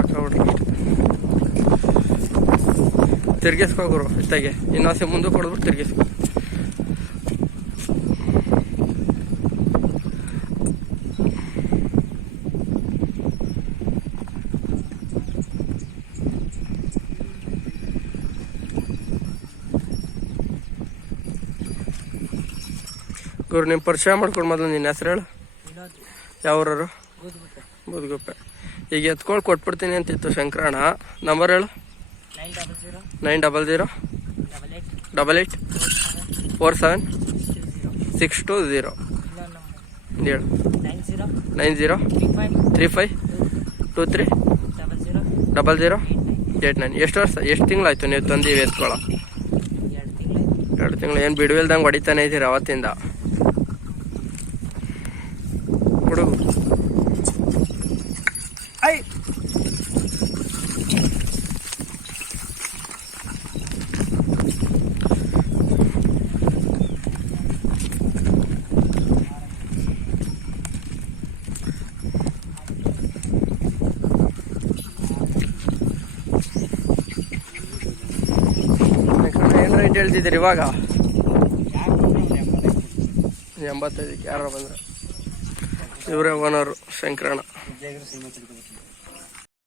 ಹಾಕೋಬಿಡ್ರಿ ತಿರ್ಗಿಸ್ಕೋಗುರು ಇತ್ತಾಗೆ ಇನ್ನೊಂದ್ಸೆ ಮುಂದೆ ಕೊಡ್ಬಿಟ್ಟು ತಿರ್ಗಿಸ್ಕೊ ಗುರು ನಿಮ್ಮ ಪರಿಚಯ ಮಾಡ್ಕೊಂಡು ಮೊದಲು ನಿನ್ನ ಹೆಸರು ಹೇಳು ಯಾವ್ರವರು ಬೂದ್ಗುಪ್ಪೆ ಈಗ ಎತ್ಕೊಂಡು ಕೊಟ್ಬಿಡ್ತೀನಿ ಅಂತಿತ್ತು ಶಂಕರಣ್ಣ ನಂಬರ್ ಹೇಳು 900 88 47 620 ಹೇಳು 90 35 23 00 89 ಎಷ್ಟು ವರ್ಷ ಎಷ್ಟು ತಿಂಗಳಾಯ್ತು ನೀವು ತಂದೀವಿ ಎತ್ಕೊಳ್ಳೋ 2 ತಿಂಗಳು ಏನು ಬಿಡುವಿಲ್ದಂಗೆ ಹೊಡಿತಾನೆ ಇದ್ದೀರಿ ಅವತ್ತಿಂದ ಹುಡುಗು ಐ ಏನು ರೇಟ್ ಹೇಳ್ತಿದ್ದೀರಿ ಇವಾಗ 85ಕ್ಕೆ ಯಾರು ಬಂದ್ರೆ ಇವರೇ ಓನರು ಶಂಕರಣ್ಣ.